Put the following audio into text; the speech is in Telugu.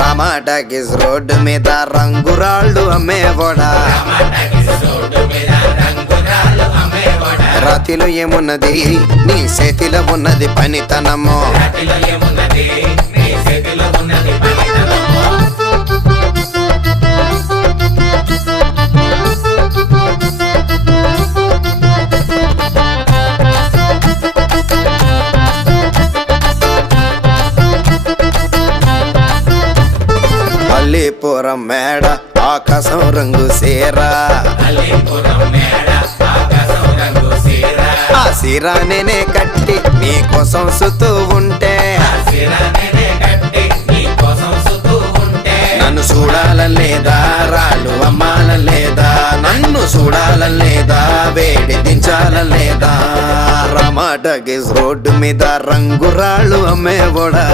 రామాటగిస్ రోడ్డు మీద రంగురాళ్ళు అమ్మేవాడా? రాతిలో ఏమున్నది? నీ చేతిలో ఉన్నది పనితనము. మల్లీపురం మేడ ఆకాశం రంగు సేరా. ఆ సీరా. నేనే కట్టి నీకోసం సుతూ ఉంటే. నన్ను చూడాలని లేదా రాళ్ళు అమ్మాలని లేదా నన్ను చూడాలని లేదా వేడి దించాలని లేదా రమాటగిస్ రోడ్డు మీద రంగురాళ్ళు అమ్మేవోడా?